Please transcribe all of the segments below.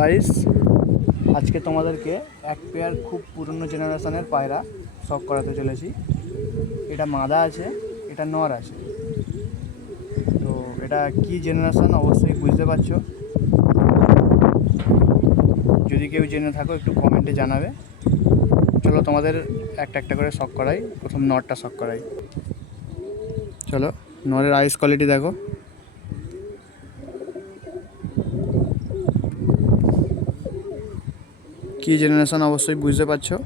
Guys, আজকে তোমাদেরকে এক পেয়ার খুব পুরনো জেনারেশনের পায়রা শখ করাতে চলেছি। এটা মাদা আছে, এটা নর আছে। তো এটা কি জেনারেশন অবশ্যই বুঝতে পারছো। যদি কেউ জেনে থাকো একটু কমেন্টে জানাবে। চলো তোমাদের একটা একটা করে শখ করাই। প্রথম নরটা শখ করাই। চলো, নরের আইস কোয়ালিটি দেখো। কি জেনারেশন অবশ্যই বুঝতে পারছো।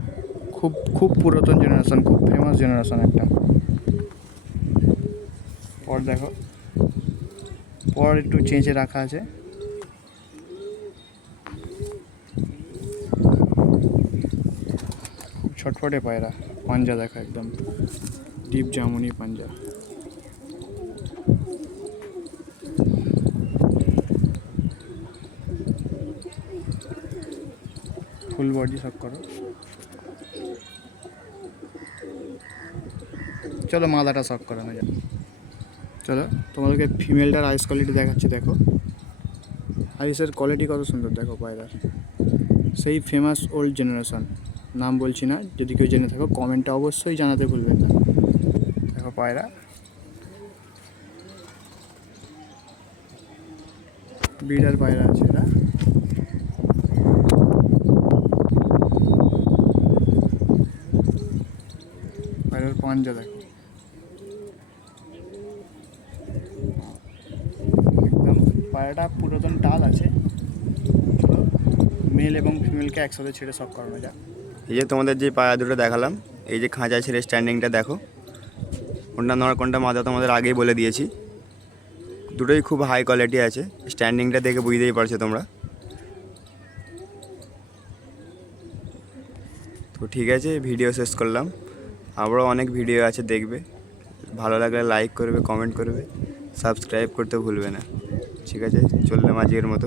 খুব খুব পুরাতন জেনারেশন, খুব ফেমাস জেনারেশন একটা। পর দেখো, পর একটু চেঁচে রাখা আছে। খুব ছটফটে পায়রা। পাঞ্জা দেখো, একদম ডিপ জামুনি পাঞ্জা। ফুল বডি শখ করো। চলো মাদাটা শখ করানো যাক। চলো তোমাদেরকে ফিমেলটার আইস কোয়ালিটি দেখাচ্ছি। দেখো আইসের কোয়ালিটি কত সুন্দর দেখো পায়রার। সেই ফেমাস ওল্ড জেনারেশন, নাম বলছি না, যদি কেউ জেনে থাকো কমেন্টে অবশ্যই জানাতে ভুলবেন না। দেখো পায়রা, ব্রিডার পায়রা আছে এরা। পায়রার পাঞ্জা দেখো, একদম পায়রাটা পুরাতন টাল আছে। মেল এবং ফিমেলকে একসাথে ছেড়ে শখ করানো যায়। এই যে তোমাদের যে পায়রা দুটো দেখালাম, এই যে খাঁচা ছেড়ে স্ট্যান্ডিংটা দেখো, কোনটা নর কোনটা মাদা তোমাদের আগেই বলে দিয়েছি। দুটোই খুব হাই কোয়ালিটি আছে, স্ট্যান্ডিংটা দেখে বুঝতেই পারছো তোমরা। তো ঠিক আছে, ভিডিও শেষ করলাম। আবারও অনেক ভিডিও আছে, দেখবে। ভালো লাগলে লাইক করবে, কমেন্ট করবে, সাবস্ক্রাইব করতে ভুলবে না। ঠিক আছে, চললাম আজকের মতো।